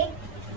1